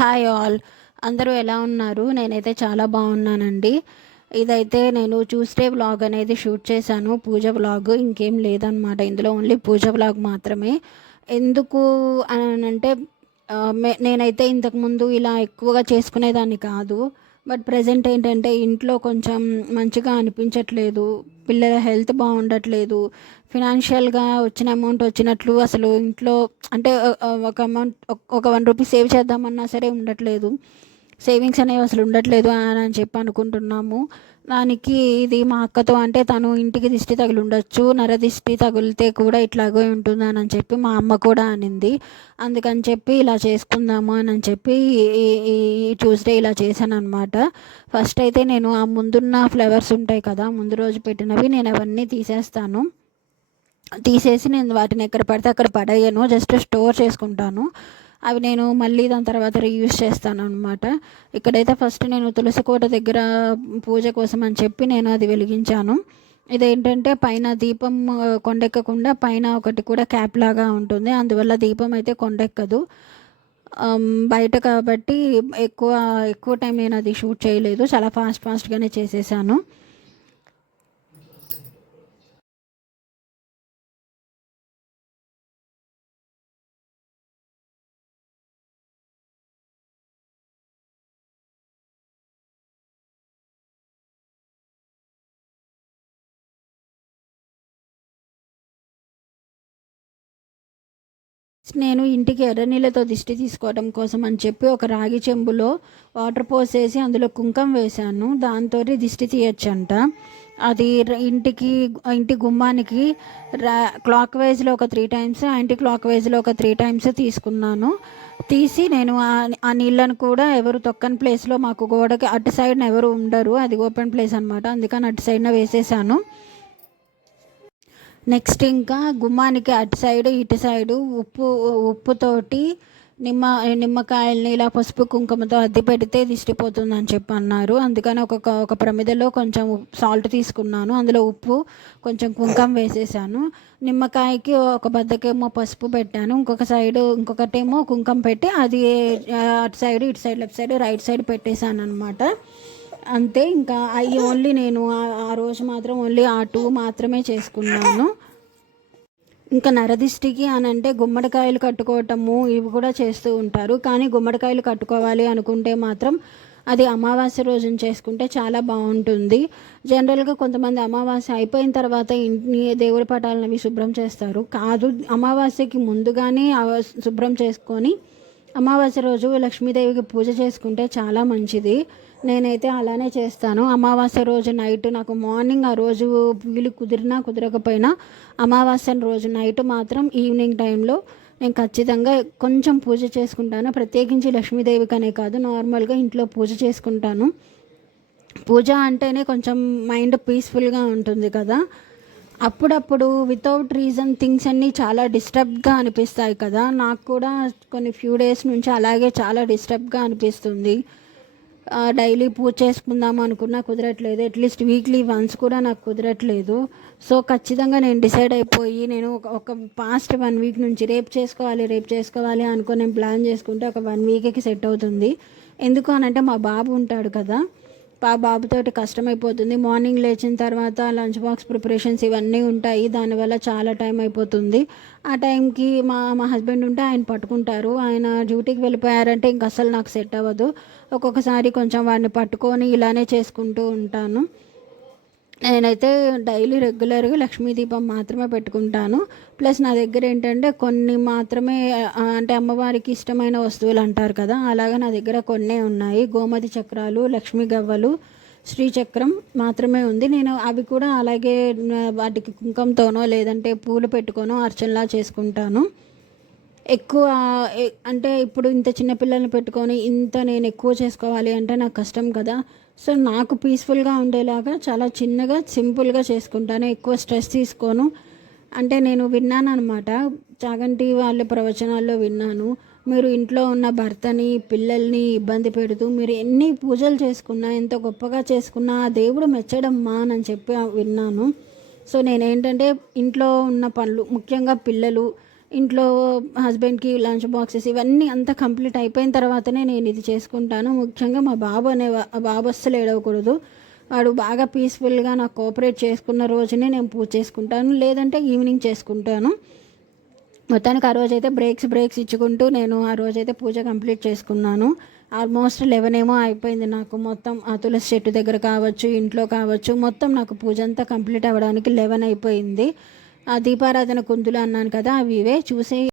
Hi all. అందరూ ఎలా ఉన్నారు? నేనైతే చాలా బాగున్నానండి. ఇదైతే నేను ట్యూస్డే వ్లాగ్ అనేది షూట్ చేశాను. పూజ వ్లాగ్ ఇంకేం లేదనమాట ఇందులో ఓన్లీ పూజ వ్లాగ్ మాత్రమే. ఎందుకు అని అంటే మే- నేనైతే ఇంతకుముందు ఇలా ఎక్కువగా చేసుకునేదాన్ని కాదు. బట్ ప్రజెంట్ ఏంటంటే ఇంట్లో కొంచెం మంచిగా అనిపించట్లేదు పిల్లల హెల్త్ బాగుండట్లేదు ఫినాన్షియల్గా వచ్చిన అమౌంట్ వచ్చినట్లు అసలు ఇంట్లో అంటే ఒక అమౌంట్ ఒక వన్ రూపీ సేవ్ చేద్దామన్నా సరే ఉండట్లేదు. సేవింగ్స్ అనేవి అసలు ఉండట్లేదు అని అని చెప్పి అనుకుంటున్నాము. దానికి ఇది మా అక్కతో అంటే తను ఇంటికి దిష్టి తగిలి ఉండొచ్చు నర దిష్టి తగిలితే కూడా ఇట్లాగే ఉంటుందని అని చెప్పి మా అమ్మ కూడా అనింది. అందుకని చెప్పి ఇలా చేసుకుందాము అని చెప్పి ఈ ట్యూస్డే ఇలా చేశాను అనమాట ఫస్ట్ అయితే నేను ఆ ముందున్న ఫ్లవర్స్ ఉంటాయి కదా ముందు రోజు పెట్టినవి నేను అవన్నీ తీసేస్తాను. తీసేసి నేను వాటిని ఎక్కడ పడితే అక్కడ పడేయను జస్ట్ స్టోర్ చేసుకుంటాను. అవి నేను మళ్ళీ దాని తర్వాత రీయూస్ చేస్తాను అనమాట ఇక్కడైతే ఫస్ట్ నేను తులసి కోట దగ్గర పూజ కోసం అని చెప్పి నేను అది వెలిగించాను. ఇదేంటంటే పైన దీపం కొండెక్కకుండా పైన ఒకటి కూడా క్యాప్ లాగా ఉంటుంది. అందువల్ల దీపం అయితే కొండెక్కదు. బయట కాబట్టి ఎక్కువ ఎక్కువ టైం నేను అది షూట్ చేయలేదు. చాలా ఫాస్ట్ ఫాస్ట్గానే చేసేసాను. నేను ఇంటికి ఎర్ర నీళ్ళతో దిష్టి తీసుకోవడం కోసం అని చెప్పి ఒక రాగి చెంబులో వాటర్ పోసేసి అందులో కుంకం వేశాను. దాంతో దిష్టి తీయచ్చంట. అది ఇంటికి ఇంటి గుమ్మానికి రా క్లాక్ వైజ్లో ఒక త్రీ టైమ్స్ యాంటీ క్లాక్ వైజ్లో ఒక త్రీ టైమ్స్ తీసుకున్నాను. తీసి నేను ఆ- ఆ నీళ్ళను కూడా ఎవరు తొక్కని ప్లేస్లో మాకు గోడకి అటు సైడ్న ఎవరు ఉండరు. అది ఓపెన్ ప్లేస్ అనమాట అందుకని అటు సైడ్న వేసేసాను. నెక్స్ట్ ఇంకా గుమ్మానికి అటు సైడ్ ఇటు సైడు ఉప్పు ఉప్పుతోటి నిమ్మ నిమ్మకాయల్ని ఇలా పసుపు కుంకుమతో అద్ది పెడితే దిష్టిపోతుంది అని చెప్పి అన్నారు. అందుకని ఒక ఒక ప్రమిదలో కొంచెం సాల్ట్ తీసుకున్నాను. అందులో ఉప్పు కొంచెం కుంకుమ వేసేసాను. నిమ్మకాయకి ఒక బద్దకేమో పసుపు పెట్టాను. ఇంకొక సైడ్ ఇంకొకటేమో కుంకం పెట్టి అది అటు సైడ్ ఇటు side left side right side పెట్టేశాను అనమాట అంతే ఇంకా అవి ఓన్లీ నేను ఆ- రోజు మాత్రం ఓన్లీ ఆ టూ మాత్రమే చేసుకున్నాను. ఇంకా నరదిష్టికి అని అంటే గుమ్మడికాయలు కట్టుకోవటము ఇవి కూడా చేస్తూ ఉంటారు. కానీ గుమ్మడికాయలు కట్టుకోవాలి అనుకుంటే మాత్రం అది అమావాస్య రోజున చేసుకుంటే చాలా బాగుంటుంది. జనరల్గా కొంతమంది అమావాస్య అయిపోయిన తర్వాత ఇంటిని దేవుడి పటాలను అవి శుభ్రం చేస్తారు. కాదు అమావాస్యకి ముందుగానే శుభ్రం చేసుకొని అమావాస్య రోజు లక్ష్మీదేవికి పూజ చేసుకుంటే చాలా మంచిది. నేనైతే అలానే చేస్తాను. అమావాస్య రోజు నైట్ నాకు మార్నింగ్ ఆ రోజు వీలు కుదిరినా కుదరకపోయినా అమావాస్య రోజు నైట్ మాత్రం ఈవినింగ్ టైంలో నేను ఖచ్చితంగా కొంచెం పూజ చేసుకుంటాను. ప్రత్యేకించి లక్ష్మీదేవికనే కాదు నార్మల్గా ఇంట్లో పూజ చేసుకుంటాను. పూజ అంటేనే కొంచెం మైండ్ పీస్ఫుల్గా ఉంటుంది కదా. అప్పుడప్పుడు వితౌట్ రీజన్ థింగ్స్ అన్నీ చాలా డిస్టర్బ్గా అనిపిస్తాయి కదా. నాకు కూడా కొన్ని ఫ్యూ డేస్ నుంచి అలాగే చాలా డిస్టర్బ్గా అనిపిస్తుంది. డైలీ పూజ చేసుకుందాం అనుకున్నా కుదరట్లేదు. అట్లీస్ట్ వీక్లీ వన్స్ కూడా నాకు కుదరట్లేదు. సో ఖచ్చితంగా నేను డిసైడ్ అయిపోయి నేను ఒక ఒక పాస్ట్ వన్ వీక్ నుంచి రేపు చేసుకోవాలి రేపు చేసుకోవాలి అనుకో నేను ప్లాన్ చేసుకుంటే ఒక వన్ వీక్కి సెట్ అవుతుంది. ఎందుకు అనంటే మా బాబు ఉంటాడు కదా. పా బాబుతోటి కష్టమైపోతుంది. మార్నింగ్ లేచిన తర్వాత లంచ్ బాక్స్ ప్రిపరేషన్స్ ఇవన్నీ ఉంటాయి. దానివల్ల చాలా టైం అయిపోతుంది. ఆ టైంకి మా మా హస్బెండ్ ఉంటే ఆయన పట్టుకుంటారు. ఆయన డ్యూటీకి వెళ్ళిపోయారంటే ఇంక అసలు నాకు సెట్ అవ్వదు. ఒక్కొక్కసారి కొంచెం వాడిని పట్టుకొని ఇలానే చేసుకుంటూ ఉంటాను. నేనైతే డైలీ రెగ్యులర్గా లక్ష్మీ దీపం మాత్రమే పెట్టుకుంటాను. ప్లస్ నా దగ్గర ఏంటంటే కొన్ని మాత్రమే అంటే అమ్మవారికి ఇష్టమైన వస్తువులు అంటారు కదా అలాగా నా దగ్గర కొన్నే ఉన్నాయి. గోమతి చక్రాలు లక్ష్మీ గవ్వలు శ్రీచక్రం మాత్రమే ఉంది. నేను అవి కూడా అలాగే వాటికి కుంకంతోనో లేదంటే పూలు పెట్టుకోనో అర్చనలా చేసుకుంటాను. ఎక్కువ అంటే ఇప్పుడు ఇంత చిన్న పిల్లల్ని పెట్టుకొని ఇంత నేను ఎక్కువ చేసుకోవాలి అంటే నాకు కష్టం కదా. సో నాకు పీస్ఫుల్గా ఉండేలాగా చాలా చిన్నగా సింపుల్గా చేసుకుంటాను. ఎక్కువ స్ట్రెస్ తీసుకోను. అంటే నేను విన్నాను అనమాట చాగంటి వాళ్ళ ప్రవచనాల్లో విన్నాను. మీరు ఇంట్లో ఉన్న భర్తని పిల్లల్ని ఇబ్బంది పెడుతూ మీరు ఎన్ని పూజలు చేసుకున్నా ఎంత గొప్పగా చేసుకున్నా ఆ దేవుడు మెచ్చడమ్మా అని చెప్పి విన్నాను. సో నేనేంటంటే ఇంట్లో ఉన్న పనులు ముఖ్యంగా పిల్లలు ఇంట్లో హస్బెండ్కి లంచ్ బాక్సెస్ ఇవన్నీ అంతా కంప్లీట్ అయిపోయిన తర్వాతనే నేను ఇది చేసుకుంటాను. ముఖ్యంగా మా బాబు అనే బాబు అస్సలు ఏడవకూడదు. వాడు బాగా పీస్ఫుల్గా నాకు కోఆపరేట్ చేసుకున్న రోజునే నేను పూజ చేసుకుంటాను. లేదంటే ఈవినింగ్ చేసుకుంటాను. మొత్తానికి ఆ రోజైతే బ్రేక్స్ బ్రేక్స్ ఇచ్చుకుంటూ నేను ఆ రోజైతే పూజ కంప్లీట్ చేసుకున్నాను. ఆల్మోస్ట్ లెవెన్ ఏమో అయిపోయింది నాకు. మొత్తం ఆ తులసి చెట్టు దగ్గర కావచ్చు ఇంట్లో కావచ్చు మొత్తం నాకు పూజ అంతా కంప్లీట్ అవ్వడానికి లెవెన్ అయిపోయింది. దీపారాధన కుందులు అన్నాను కదా అవి ఇవే. చూసే